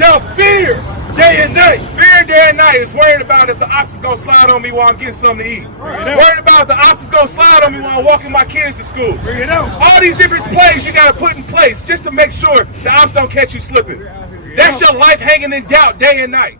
shall fear day and night. Fear day and night is worried about if the ops is going to slide on me while I'm getting something to eat. Worried about if the ops is going to slide on me while I'm walking my kids to school. All these different plays you got to put in place just to make sure the ops don't catch you slipping. That's your life hanging in doubt day and night.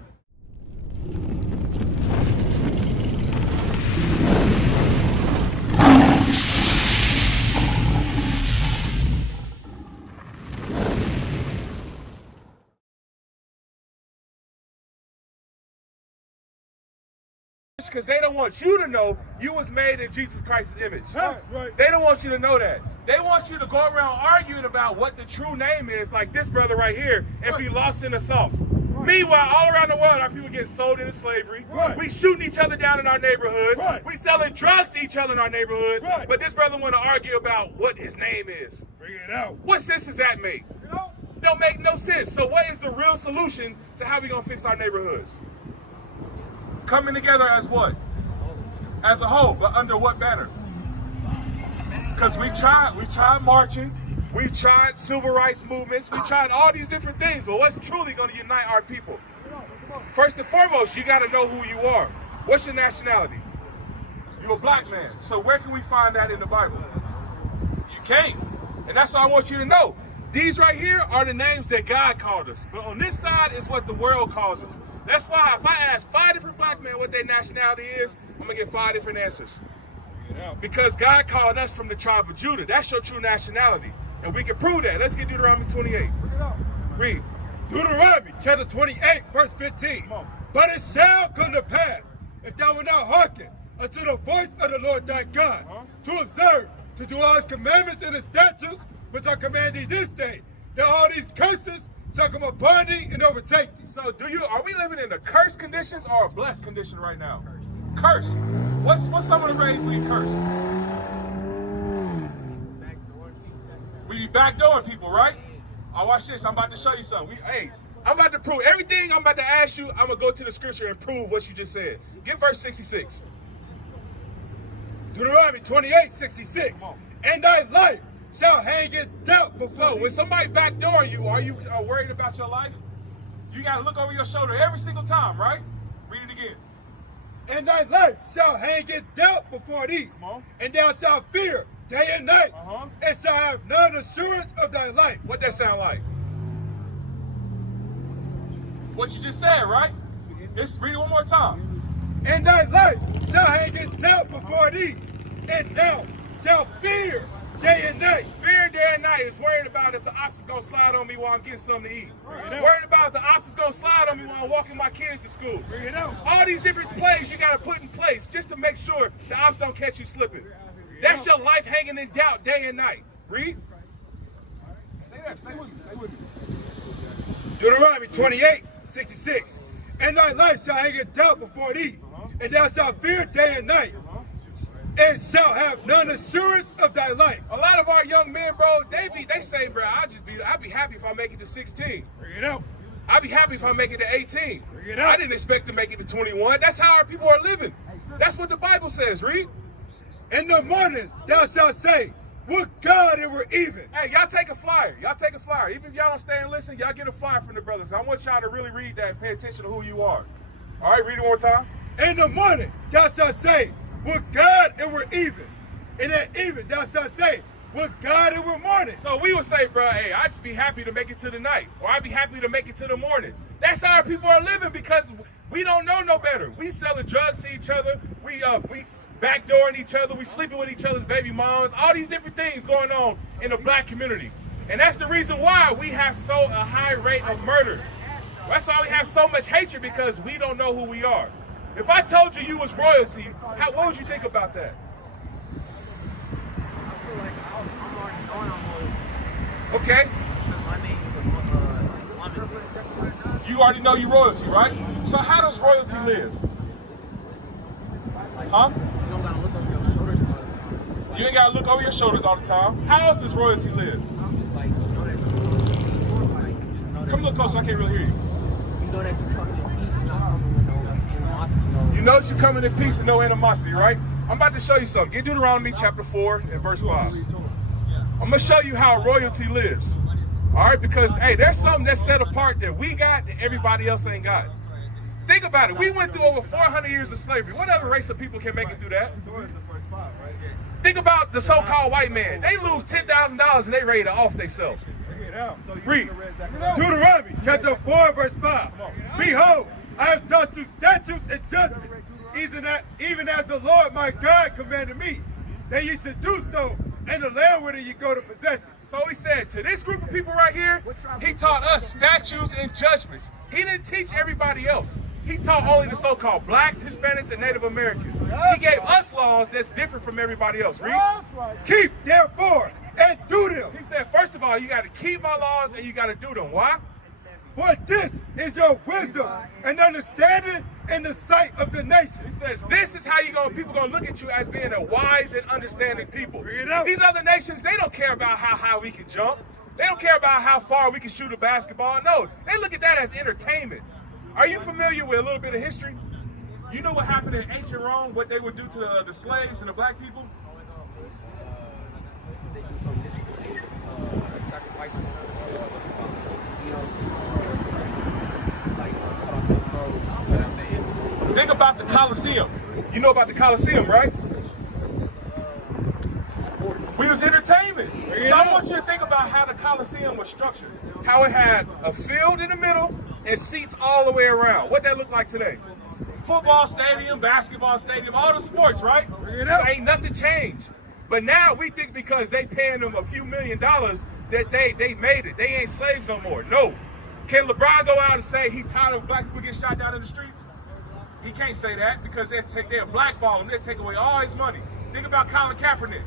Because they don't want you to know you was made in Jesus Christ's image. Right. They don't want you to know that. They want you to go around arguing about what the true name is, like this brother right here, and be lost in the sauce. Meanwhile, all around the world, our people getting sold into slavery. We shooting each other down in our neighborhoods. We selling drugs to each other in our neighborhoods. But this brother want to argue about what his name is. Bring it out. What sense does that make? Don't make no sense. So what is the real solution to how we gonna fix our neighborhoods? Coming together as what? As a whole, but under what banner? Because we tried marching, we tried civil rights movements, we tried all these different things, but what's truly going to unite our people? First and foremost, you got to know who you are. What's your nationality? You're a black man. So where can we find that in the Bible? You can't. And that's what I want you to know. These right here are the names that God called us. But on this side is what the world calls us. That's why if I ask 5 different black men what their nationality is, I'm going to get 5 different answers. Because God called us from the tribe of Judah. That's your true nationality. And we can prove that. Let's get Deuteronomy 28. Read. Deuteronomy chapter 28, verse 15. But it shall come to pass, if thou wilt not hearken unto the voice of the Lord thy God, to observe, to do all his commandments and his statutes, which I command thee this day, that all these curses shall come upon thee and overtake thee. So are we living in the cursed conditions or a blessed condition right now? Cursed. What's some of the ways we cursed? We be backdooring people, right? Oh, watch this. I'm about to show you something. I'm about to prove everything I'm about to ask you. I'm going to go to the scripture and prove what you just said. Get verse 66. Deuteronomy 28, 66. And thy life shall hang in doubt before thee. When somebody backdooring you, are you worried about your life? You got to look over your shoulder every single time, right? Read it again. And thy life shall hang in doubt before thee, and thou shalt fear day and night, and shall have none assurance of thy life. What that sound like? It's what you just said, right? Let's read it one more time. And thy life shall hang in doubt before thee, and thou shalt fear day and night. Fear day and night is worried about if the ops is going to slide on me while I'm getting something to eat. Worried about if the ops is going to slide on me while I'm walking my kids to school. All these different plays you got to put in place just to make sure the ops don't catch you slipping. That's your life hanging in doubt day and night. Read. Stay with me. Deuteronomy 28, 66. And thy life shall hang in doubt before thee, and thou shalt fear day and night, and shall have none assurance of thy life. A lot of our young men, bro, they say, bro, I'd be happy if I make it to 16. Bring it out. I'd be happy if I make it to 18. Bring it out. I didn't expect to make it to 21. That's how our people are living. That's what the Bible says. Read. In the morning thou shalt say, would God it were even. Hey, y'all take a flyer. Even if y'all don't stay and listen, y'all get a flyer from the brothers. I want y'all to really read that and pay attention to who you are. All right, read it one more time. In the morning thou shalt say, would God it were even. And at even thou shalt say, would God it were morning. So we would say, bro, hey, I'd just be happy to make it to the night. Or I'd be happy to make it to the morning. That's how our people are living because we don't know no better. We selling drugs to each other. We backdooring each other. We sleeping with each other's baby moms. All these different things going on in the black community. And that's the reason why we have a high rate of murder. That's why we have so much hatred because we don't know who we are. If I told you was royalty, what would you think about that? I feel like I'm already going on royalty. Okay. Because my name is a woman. You already know you royalty, right? So how does royalty live? Huh? You don't gotta look over your shoulders all the time. You ain't gotta look over your shoulders all the time. How else does royalty live? Just like, you know that you Come a little closer, I can't really hear you. You know that you come in peace, you know animosity. You know that you're coming in peace and no animosity, right? I'm about to show you something. Get Deuteronomy chapter 4 and verse 5. I'm going to show you how royalty lives. All right, because, hey, there's something that's set apart that we got that everybody else ain't got. Think about it. We went through over 400 years of slavery. What other race of people can make it through that? Think about the so-called white man. They lose $10,000 and they ready to off themselves. Read. Deuteronomy chapter 4, verse 5. Behold, I have taught you statutes and judgments, even as the Lord my God commanded me, that ye should do so in the land whither ye go to possess it. So he said, to this group of people right here, he taught us statutes and judgments. He didn't teach everybody else. He taught only the so-called blacks, Hispanics, and Native Americans. He gave us laws that's different from everybody else. Read. Keep, therefore, and do them. He said, first of all, you got to keep my laws and you got to do them. Why? For this is your wisdom and understanding in the sight of the nation. He says, this is how people gonna look at you as being a wise and understanding people. These other nations, they don't care about how high we can jump. They don't care about how far we can shoot a basketball. No, they look at that as entertainment. Are you familiar with a little bit of history? You know what happened in ancient Rome, what they would do to the slaves and the black people? They do some discipline, sacrifice, Think about the Colosseum. You know about the Colosseum, right? We was entertainment. So I want you to think about how the Colosseum was structured. How it had a field in the middle and seats all the way around. What that look like today? Football stadium, basketball stadium, all the sports, right? So ain't nothing changed. But now we think because they paying them a few $1 million that they made it. They ain't slaves no more. No. Can LeBron go out and say he tired of black people getting shot down in the streets? He can't say that because they'll blackball him. They'll take away all his money. Think about Colin Kaepernick.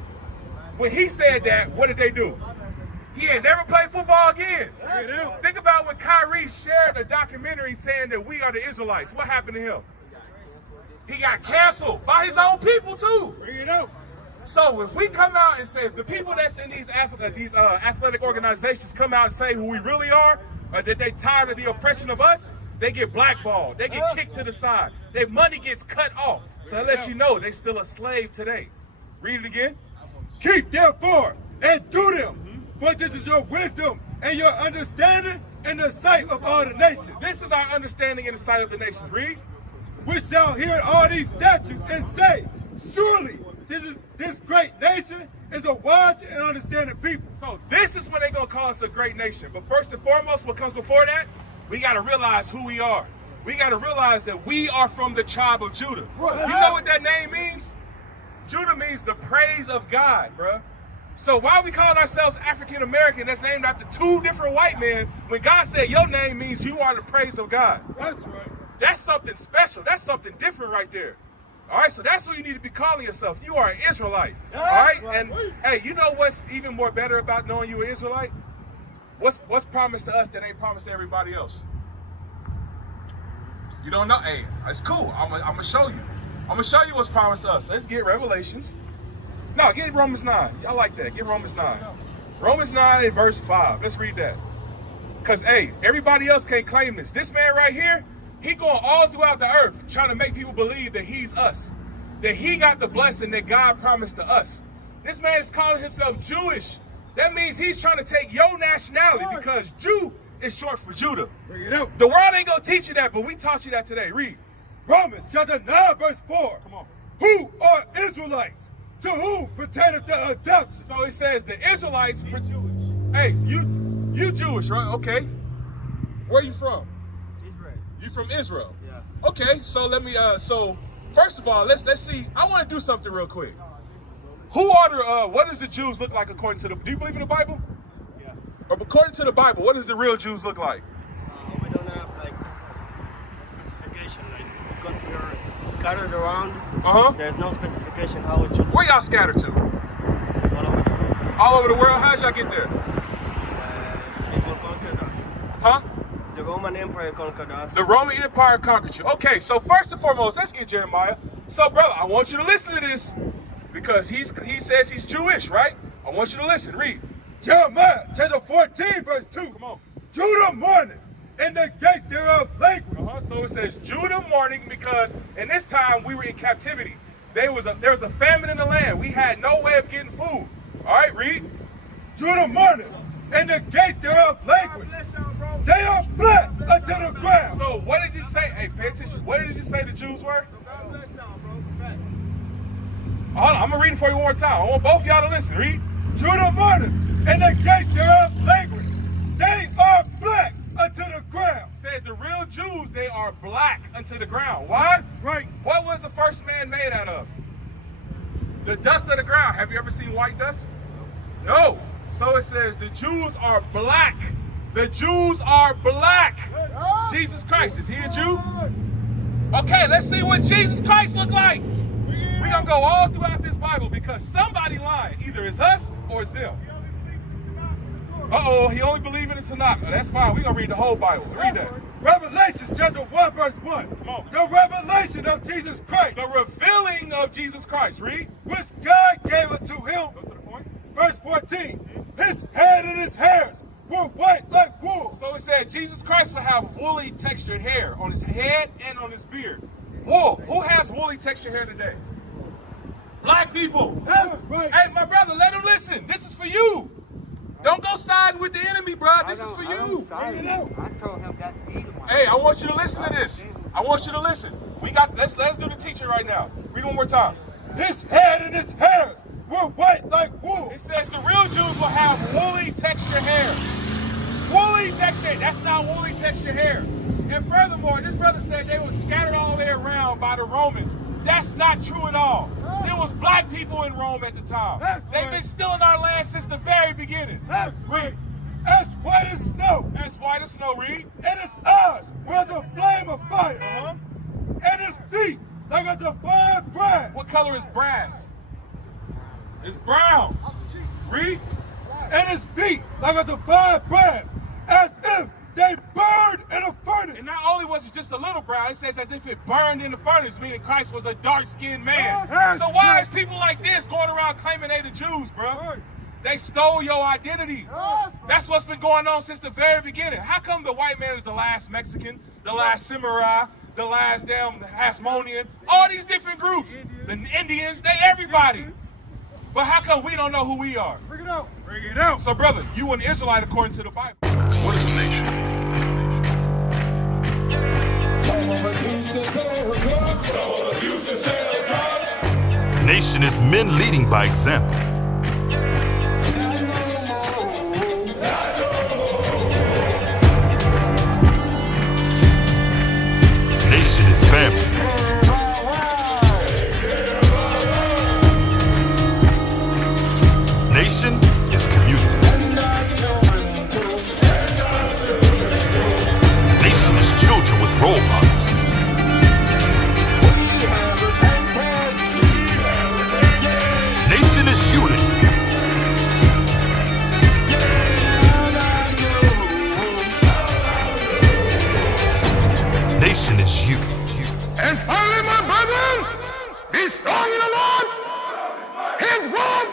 When he said that, what did they do? He ain't never played football again. Think about when Kyrie shared a documentary saying that we are the Israelites. What happened to him? He got canceled by his own people too. So if we come out and say the people that's in these athletic organizations come out and say who we really are, or that they tired of the oppression of us, they get blackballed. They get kicked to the side. Their money gets cut off. So that lets you know they're still a slave today. Read it again. Keep therefore and do them, for this is your wisdom and your understanding in the sight of all the nations. This is our understanding in the sight of the nations. Read. We shall hear all these statutes and say, surely this great nation is a wise and understanding people. So this is when they're going to call us a great nation. But first and foremost, what comes before that, we got to realize who we are. We got to realize that we are from the tribe of Judah. You know what that name means? Judah means the praise of God, bruh. So why we call ourselves African American, that's named after two different white men, when God said your name means you are the praise of God? That's right. That's something special. That's something different right there. All right, so that's what you need to be calling yourself. You are an Israelite. All right, and hey, you know what's even more better about knowing you're an Israelite? What's promised to us that ain't promised to everybody else? You don't know? Hey, it's cool. I'm gonna show you. I'm gonna show you what's promised to us. Let's get Revelations. No, get Romans 9. I like that. Get Romans 9. Romans 9 and verse 5. Let's read that. Because, hey, everybody else can't claim this. This man right here, he going all throughout the earth trying to make people believe that he's us. That he got the blessing that God promised to us. This man is calling himself Jewish. That means he's trying to take your nationality because Jew is short for Judah. The world ain't going to teach you that, but we taught you that today. Read. Romans chapter 9, verse 4. Come on. Who are Israelites? To whom pertaineth the adoption? So it says the Israelites. Hey, you Jewish, right? Okay. Where are you from? Israel. You from Israel? Yeah. Okay. So let me. So first of all, let's see. I want to do something real quick. Who are the? What does the Jews look like according to the? Do you believe in the Bible? Yeah. Or according to the Bible, what does the real Jews look like? We don't have like a specification, like because we are scattered around. There's no specification how it should. Where y'all scattered to? All over the world. All over the world. How'd y'all get there? People conquered us. Huh? The Roman Empire conquered us. The Roman Empire conquered you. Okay, so first and foremost, let's get Jeremiah. So, brother, I want you to listen to this because he says he's Jewish, right? I want you to listen. Read. Jeremiah chapter 14, verse 2. Come on. Judah mourneth, and the gates thereof languish. So it says Judah mourning because in this time we were in captivity. There was a famine in the land. We had no way of getting food. All right, read. Judah mourneth, and the gates thereof languish. They are black unto the ground. So what did you say? Hey, pay attention. What did you say the Jews were? God bless y'all, bro. Facts. Hold on, I'm gonna read it for you one more time. I want both of y'all to listen. Read. To the morning, and the gates thereof languish. They are black unto the ground. Said the real Jews, they are black unto the ground. Why? Right. What was the first man made out of? The dust of the ground. Have you ever seen white dust? No. So it says the Jews are black. The Jews are black. Jesus Christ, is he a Jew? Okay, let's see what Jesus Christ looked like. We're going to go all throughout this Bible because somebody lying. Either it's us or it's them. Uh-oh, he only believed in the Tanakh. Oh, that's fine. We're going to read the whole Bible. Read that. Revelation chapter 1 verse 1. Come on. The revelation of Jesus Christ. The revealing of Jesus Christ. Read. Which God gave unto him. Go to the point. Verse 14. His head and his hairs were white like wool. So it said Jesus Christ would have woolly textured hair on his head and on his beard. Wool. Who has woolly textured hair today? Black people. That's right. Hey, my brother, let him listen. This is for you. Don't go side with the enemy, bro. This is for you. I told him that either one. Hey, I want you to listen to this. I want you to listen. Let's do the teaching right now. Read one more time. His head and his hairs were white like wool. It says the real Jews will have woolly textured hair. Woolly textured. That's not woolly textured hair. And furthermore, this brother said they were scattered all the way around by the Romans. That's not true at all. There was black people in Rome at the time. They've been stealing our land since the very beginning. That's right. As white as snow. As white as snow, read. And his eyes were the flame of fire. And his feet like a divine brass. What color is brass? It's brown. Read. And his feet like a divine brass, as if they burned in a furnace. And not only was it just a little brown, it says as if it burned in the furnace, meaning Christ was a dark-skinned man. Yes. So why is people like this going around claiming they the Jews, bro? They stole your identity. That's what's been going on since the very beginning. How come the white man is the last Mexican, the last Samurai, the last damn Hasmonean, all these different groups, the Indians, they everybody. But how come we don't know who we are? Bring it out. Bring it out. So brother, you an Israelite according to the Bible. What is a nation? Nation is men leading by example. Nation is family. Nation is community. Nation is children with role models. Nation is unity. Nation is you. And finally, my brethren, be strong in the Lord. His word